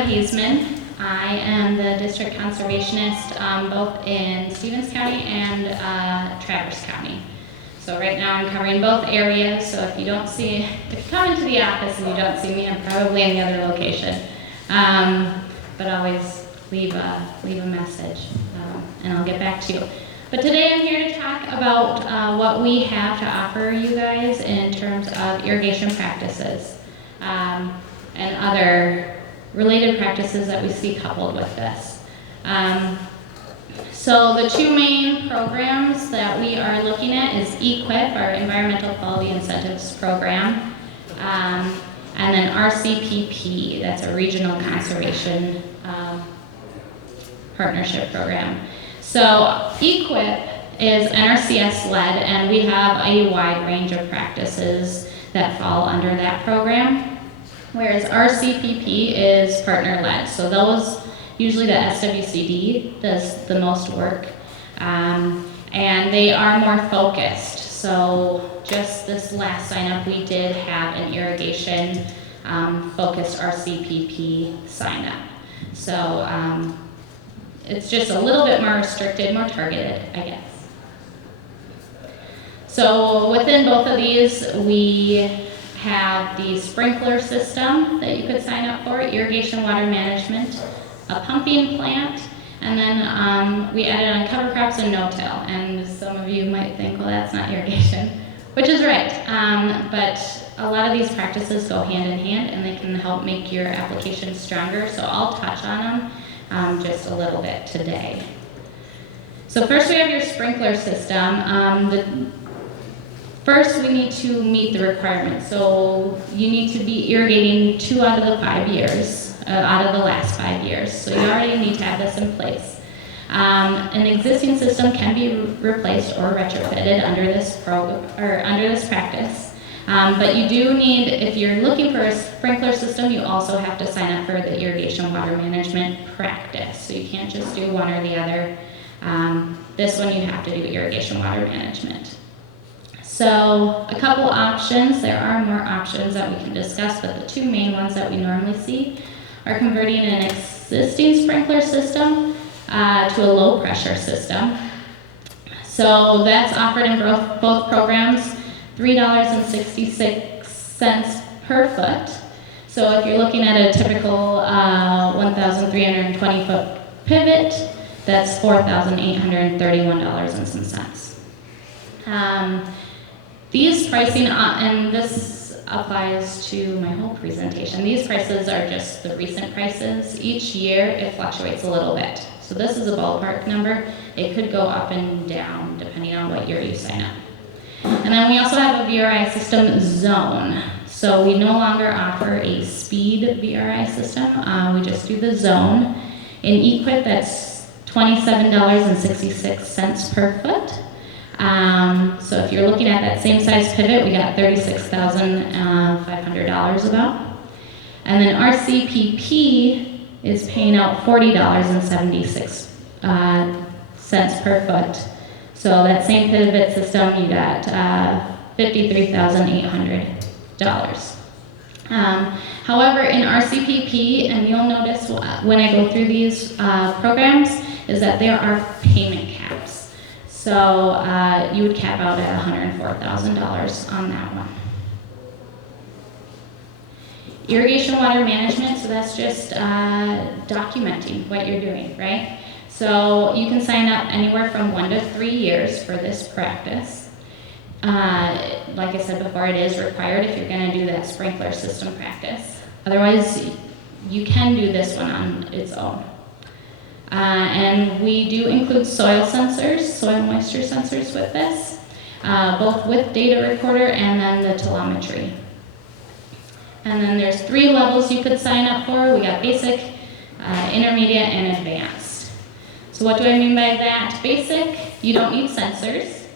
Britta Haseman. I am the district conservationist both in Stevens County and Traverse County. So right now I'm covering both areas, so if you come into the office and you don't see me, I'm probably in the other location. But always leave a message and I'll get back to you. But today I'm here to talk about what we have to offer you guys in terms of irrigation practices and other related practices that we see coupled with this. So the two main programs that we are looking at is EQIP, our Environmental Quality Incentives Program, and then RCPP, that's a Regional Conservation Partnership Program. So EQIP is NRCS led, and we have a wide range of practices that fall under that program, whereas RCPP is partner led. So those, usually the SWCD does the most work, and they are more focused. So just this last sign up, we did have an irrigation focused RCPP sign up. So it's just a little bit more restricted, more targeted, I guess. So within both of these, we have the sprinkler system that you could sign up for, irrigation water management, a pumping plant, and then we added on cover crops and no-till. And some of you might think, well, that's not irrigation, which is right. But a lot of these practices go hand in hand, and they can help make your application stronger. So I'll touch on them just a little bit today. So first we have your sprinkler system. First, we need to meet the requirements. So you need to be irrigating 2 out of the 5 years, out of the last 5 years. So you already need to have this in place. An existing system can be replaced or retrofitted under this program or under this practice. But you do need, if you're looking for a sprinkler system, you also have to sign up for the irrigation water management practice. So you can't just do one or the other. This one you have to do irrigation water management. So a couple options, there are more options that we can discuss, but the two main ones that we normally see are converting an existing sprinkler system to a low pressure system. So that's offered in both programs, $3.66 per foot. So if you're looking at a typical 1,320 foot pivot, that's $4,831 and some cents. These pricing, and this applies to my whole presentation, these prices are just the recent prices. Each year it fluctuates a little bit. So this is a ballpark number. It could go up and down depending on what year you sign up. And then we also have a VRI system zone. So we no longer offer a speed VRI system, we just do the zone. In EQIP, that's $27.66 per foot. So if you're looking at that same size pivot, we got $36,500 about. And then RCPP is paying out $40.76 per foot. So that same pivot system, you got $53,800. However, in RCPP, and you'll notice when I go through these programs, is that there are payment caps. So you would cap out at $104,000 on that one. Irrigation water management, so that's just documenting what you're doing, right? So you can sign up anywhere from 1 to 3 years for this practice. Like I said before, it is required if you're going to do that sprinkler system practice. Otherwise, you can do this one on its own. And we do include soil sensors, soil moisture sensors with this, both with data recorder and then the telemetry. And then there's 3 levels you could sign up for. We got basic, intermediate, and advanced. So what do I mean by that? Basic, you don't need sensors.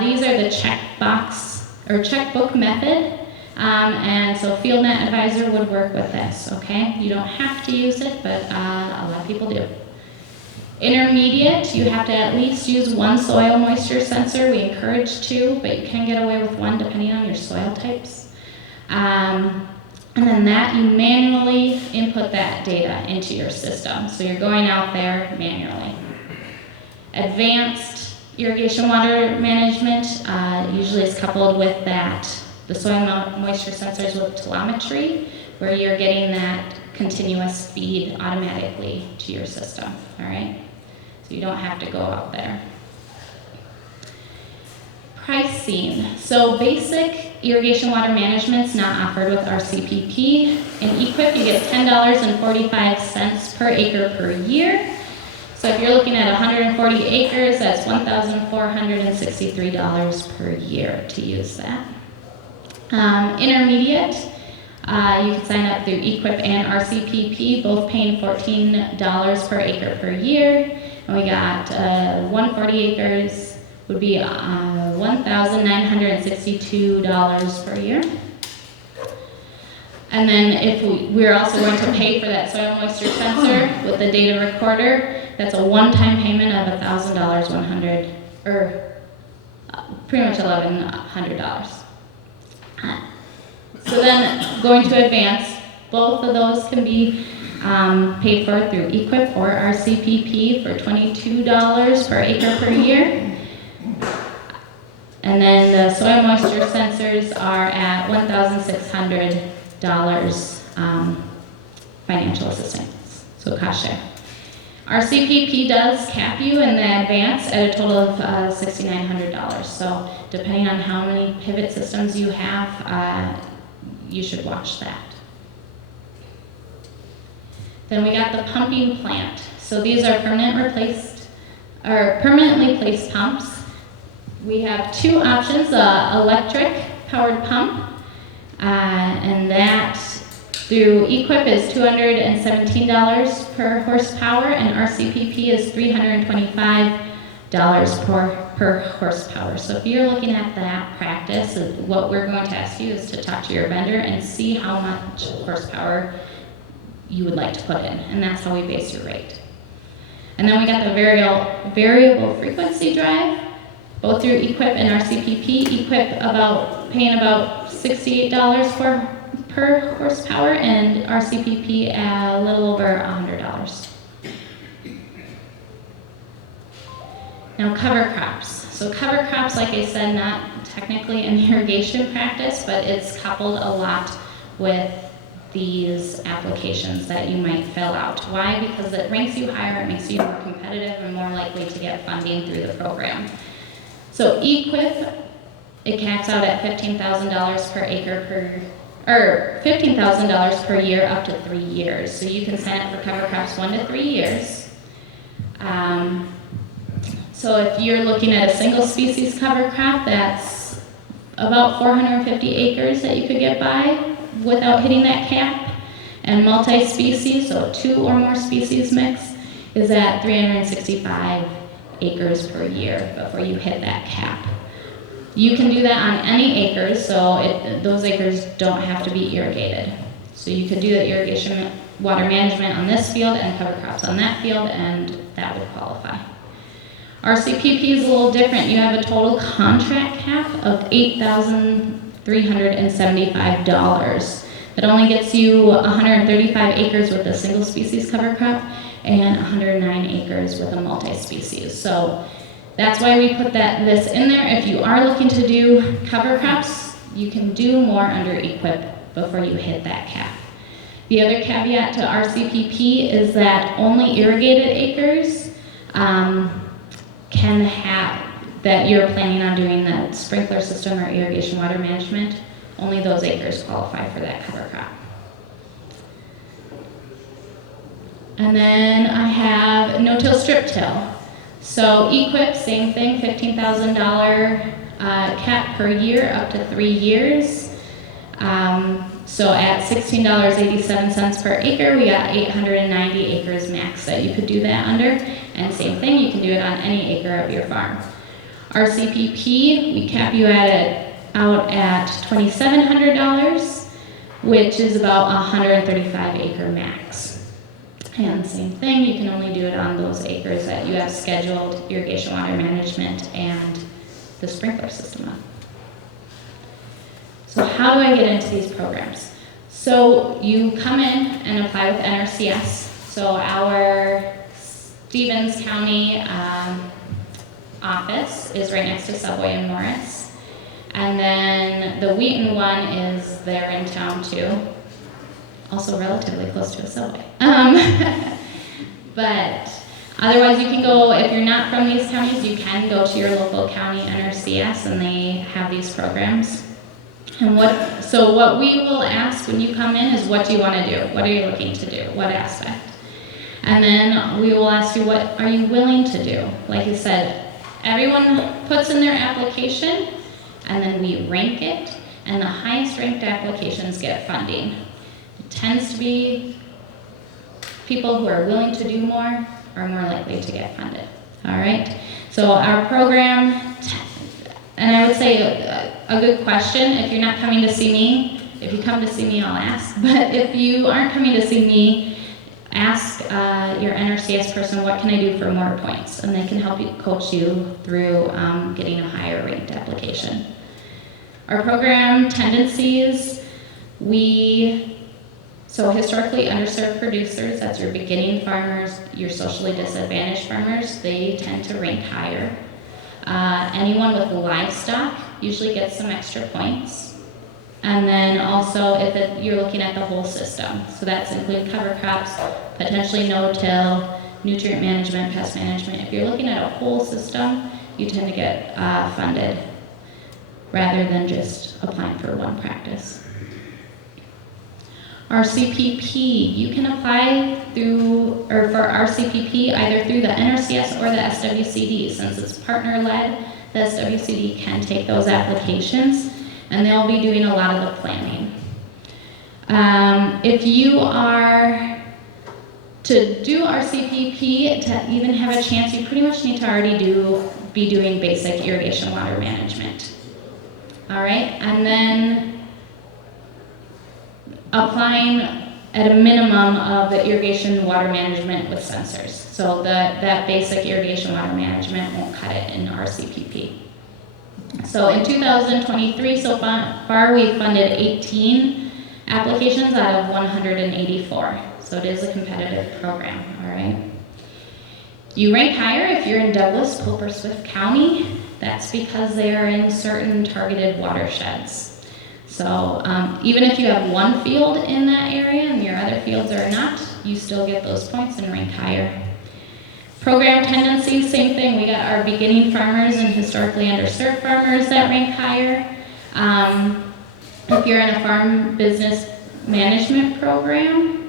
These are the checkbox or checkbook method. And so FieldNet Advisor would work with this, okay? You don't have to use it, but a lot of people do. Intermediate, you have to at least use 1 soil moisture sensor. We encourage 2, but you can get away with 1 depending on your soil types. And then that, you manually input that data into your system. So you're going out there manually. Advanced irrigation water management usually is coupled with that, the soil moisture sensors with telemetry, where you're getting that continuous feed automatically to your system, all right? So you don't have to go out there. Pricing. So basic irrigation water management is not offered with RCPP. In EQIP, you get $10.45 per acre per year. So if you're looking at 140 acres, that's $1,463 per year to use that. Intermediate, you can sign up through EQIP and RCPP, both paying $14 per acre per year. And we got 140 acres would be $1,962 per year. And then if we're also going to pay for that soil moisture sensor with the data recorder, that's a one-time payment of $1,000, pretty much $1,100. So then going to advance, both of those can be paid for through EQIP or RCPP for $22 per acre per year. And then the soil moisture sensors are at $1,600 financial assistance, so cost share. RCPP does cap you in the advance at a total of $6,900. So depending on how many pivot systems you have, you should watch that. Then we got the pumping plant. So these are permanently placed pumps. We have two options, electric powered pump, and that through EQIP is $217 per horsepower, and RCPP is $325 per horsepower. So if you're looking at that practice, what we're going to ask you is to talk to your vendor and see how much horsepower you would like to put in, and that's how we base your rate. And then we got the variable frequency drive, both through EQIP and RCPP. EQIP paying about $68 per horsepower, and RCPP a little over $100. Now cover crops. So cover crops, like I said, not technically an irrigation practice, but it's coupled a lot with these applications that you might fill out. Why? Because it ranks you higher, it makes you more competitive and more likely to get funding through the program. So EQIP, it caps out at $15,000 per acre $15,000 per year up to 3 years. So you can sign up for cover crops 1 to 3 years. So if you're looking at a single species cover crop, that's about 450 acres that you could get by without hitting that cap. And multi-species, so 2 or more species mix, is at 365 acres per year before you hit that cap. You can do that on any acres, so those acres don't have to be irrigated. So you could do the irrigation water management on this field and cover crops on that field, and that would qualify. RCPP is a little different. You have a total contract cap of $8,375. That only gets you 135 acres with a single species cover crop and 109 acres with a multi-species. So that's why we put this in there. If you are looking to do cover crops, you can do more under EQIP before you hit that cap. The other caveat to RCPP is that only irrigated acres can have, that you're planning on doing the sprinkler system or irrigation water management, only those acres qualify for that cover crop. And then I have no-till strip till. So EQIP, same thing, $15,000 cap per year up to 3 years. So at $16.87 per acre, we got 890 acres max that you could do that under. And same thing, you can do it on any acre of your farm. RCPP, we cap you out at $2,700, which is about 135 acre max. And same thing, you can only do it on those acres that you have scheduled irrigation water management and the sprinkler system on. So how do I get into these programs? So you come in and apply with NRCS. So our Stevens County office is right next to Subway and Morris. And then the Wheaton one is there in town too. Also relatively close to a Subway. But otherwise you can go, if you're not from these counties, you can go to your local county NRCS and they have these programs. And what we will ask when you come in is, what do you want to do? What are you looking to do? What aspect? And then we will ask you, what are you willing to do? Like you said, everyone puts in their application and then we rank it, and the highest ranked applications get funding. It tends to be people who are willing to do more are more likely to get funded. All right? So our program, and I would say a good question, if you're not coming to see me, if you come to see me, I'll ask. But if you aren't coming to see me, ask your NRCS person, what can I do for more points? And they can help you, coach you through getting a higher ranked application. Our program tendencies, so historically underserved producers, that's your beginning farmers, your socially disadvantaged farmers, they tend to rank higher. Anyone with livestock usually gets some extra points. And then also if you're looking at the whole system, so that's including cover crops, potentially no-till, nutrient management, pest management. If you're looking at a whole system, you tend to get funded rather than just applying for one practice. RCPP, you can apply for RCPP either through the NRCS or the SWCD. Since it's partner-led, the SWCD can take those applications, and they'll be doing a lot of the planning. If you are to do RCPP, to even have a chance, you pretty much need to already be doing basic irrigation water management. All right, and then applying at a minimum of the irrigation water management with sensors. So that basic irrigation water management won't cut it in RCPP. So in 2023 so far we funded 18 applications out of 184. So it is a competitive program, all right? You rank higher if you're in Douglas, Pope, or Swift County. That's because they are in certain targeted watersheds. So even if you have one field in that area and your other fields are not, you still get those points and rank higher. Program tendencies, same thing. We got our beginning farmers and historically underserved farmers that rank higher. If you're in a farm business management program,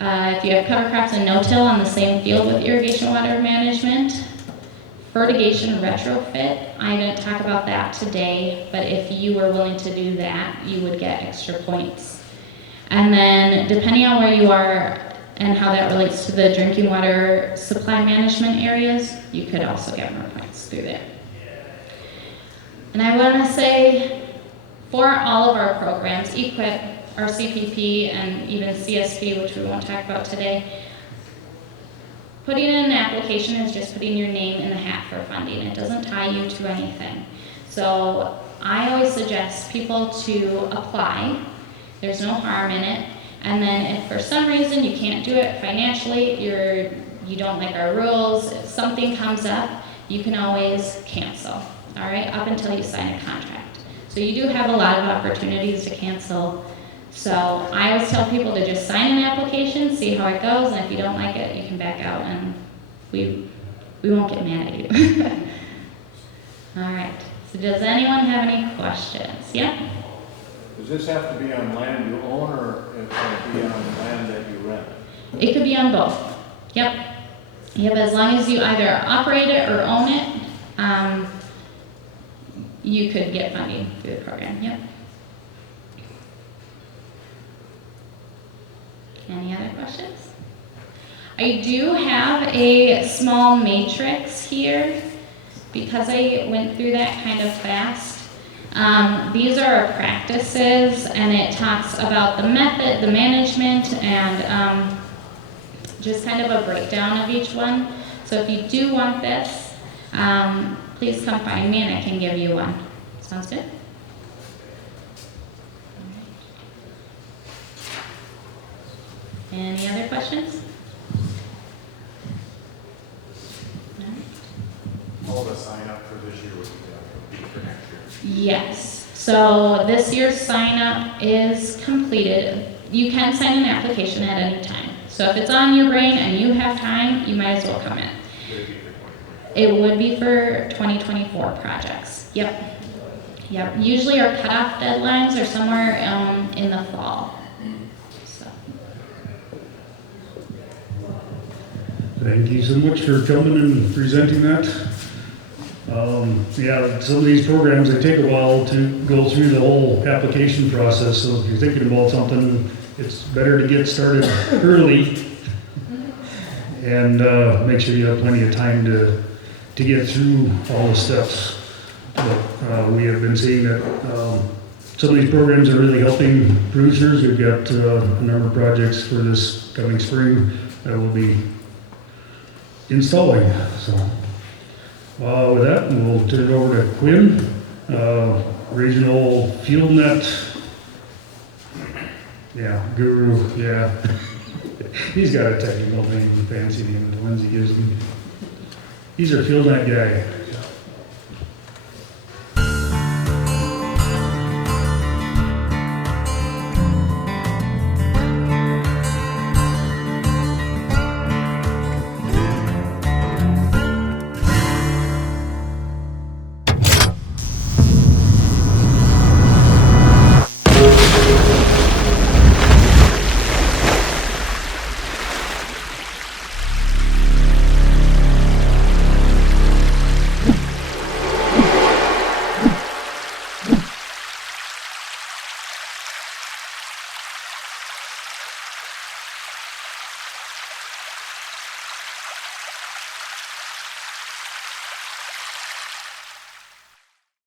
if you have cover crops and no-till on the same field with irrigation water management, fertigation retrofit, I didn't talk about that today, but if you were willing to do that, you would get extra points. And then depending on where you are and how that relates to the drinking water supply management areas, you could also get more points through there. And I want to say, for all of our programs, EQIP, RCPP, and even CSP, which we won't talk about today, putting in an application is just putting your name in the hat for funding. It doesn't tie you to anything. So I always suggest people to apply. There's no harm in it. And then if for some reason you can't do it financially, you don't like our rules, if something comes up, you can always cancel, all right, up until you sign a contract. So you do have a lot of opportunities to cancel. So I always tell people to just sign an application, see how it goes, and if you don't like it, you can back out and we won't get mad at you. All right, so does anyone have any questions? Yeah? Does this have to be on land you own, or it can be on land that you rent? It could be on both. Yep. Yep, as long as you either operate it or own it, you could get funding through the program. Yep. Any other questions? I do have a small matrix here because I went through that kind of fast. These are our practices, and it talks about the method, the management, and just kind of a breakdown of each one. So if you do want this, please come find me and I can give you one. Sounds good? Any other questions? No? All the sign up for this year would be for next year. Yes, so this year's sign up is completed. You can sign an application at any time. So if it's on your brain and you have time, you might as well come in. Would it be for 2024? It would be for 2024 projects. Yep. Yep. Usually our cutoff deadlines are somewhere in the fall. So. Thank you so much for coming and presenting that. Yeah, some of these programs, they take a while to go through the whole application process, so if you're thinking about something, it's better to get started early and make sure you have plenty of time to get through all the steps. But we have been seeing that some of these programs are really helping producers. We've got a number of projects for this coming spring that will be installing. So with that, we'll turn it over to Quinn, Regional Field Net. Yeah, guru, yeah. He's got a technical name, fancy name that Lindsay gives me. He's our Field Net guy.